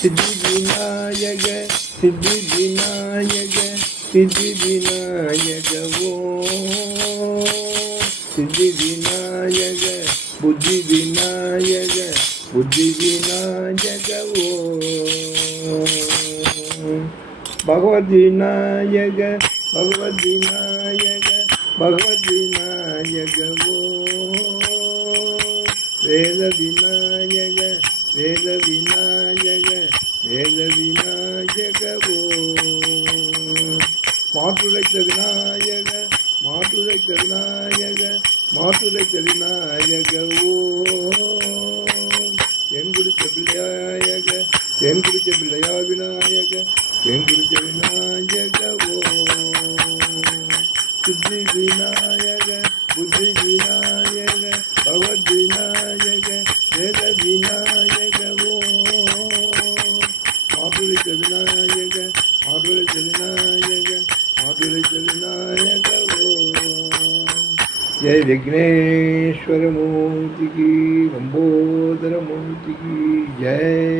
சித்தி விநாயக சித்தி விநாயக சித்தி விநாயக ஓம் சித்தி விநாயக புத்தி விநாயக புத்தி விநாயக ஓம் பகவத் விநாயக பகவத் விநாயக பகவத் விநாயக ஓம் வேத விநாயக வேத விநாயக வேத விநாயக ஓம் மாற்றுரைத்த விநாயக மாற்றுரைத்த விநாயக மாற்றுரைத்த விநாயக ஓம் என் குடிச்ச பிள்ளையாயக என் குடிச்ச பிள்ளையா விநாயக என் குடிச்ச விநாயக ஓம் சித்தி விநாயக புத்தி விநாயக பகவத் விநாயக வேத விநாயக ஓம் மாற்றுரைத்த விநாயக மாற்றுரைத்த விநாயக மாற்றுரைத்த விநாயக ஓம் जय विघ्नेश्वर मूर्ति की लंबोदर मूर्ति की जय।